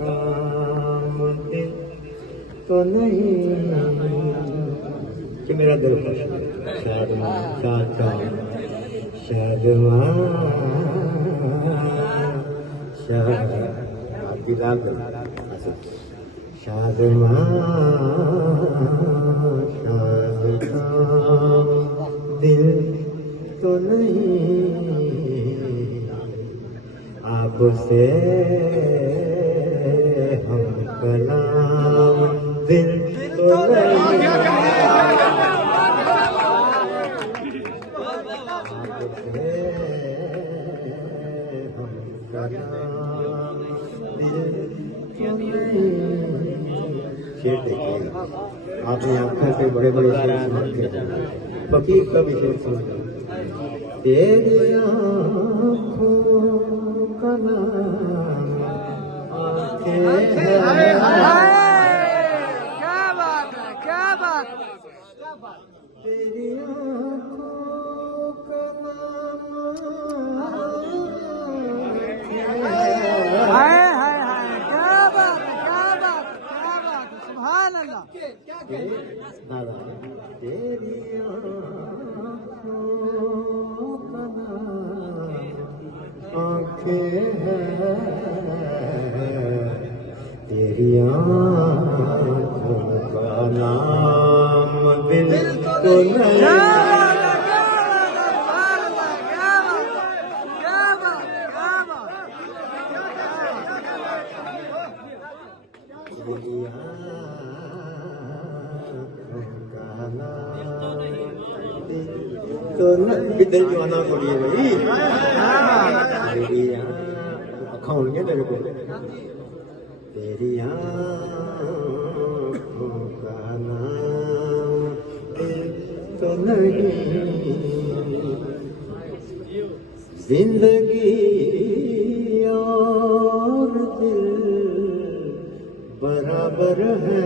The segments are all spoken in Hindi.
काम दिल तो नहीं कि मेरा दिल खुश शादमा शादमा शादमा शादमा शादमा दिल तो नहीं आपसे हम कलाम दिल तो नहीं आपसे हम कलाम दिल तो नहीं। शेर देखिएगा आपने आंखों से बड़े बड़े शेर सुनते फकीर का भी शेर सुनते तेरी आँखों का नाम आँखें हैं। क्या बात है, क्या बात है। तेरी आँखों का नाम हाय हाय हाय, क्या बात है, क्या बात है, क्या बात है, सुभान अल्लाह। दादा तेरी आँखों का नाम आँखें हैं तेरी आँखों का नाम दिल तो नहीं। तो दिल जो आना बोलिए भाई अखा होंगे तेरे को तेरी आँखों का नाम दिल तो नहीं जिंदगी और दिल बराबर है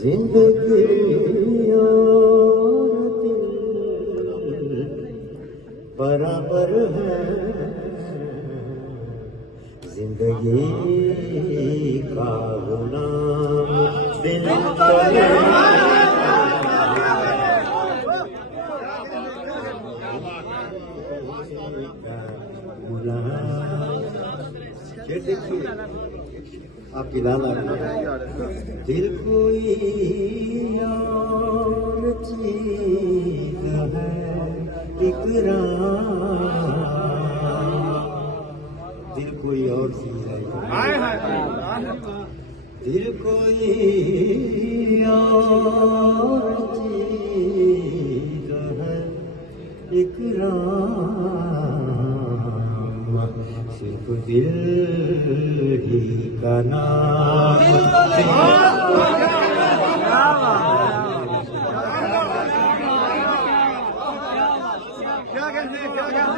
जिंदगी और दिल बराबर है जिंदगी का गुलाम दिल तो देखिए आपकी लाला दिल कोई और चीज है इकरार दिल कोई और चीज है दिल कोई और चीज है इकरार सिर्फ दिल ही का नाम क्या कहते हैं, क्या कहते हैं।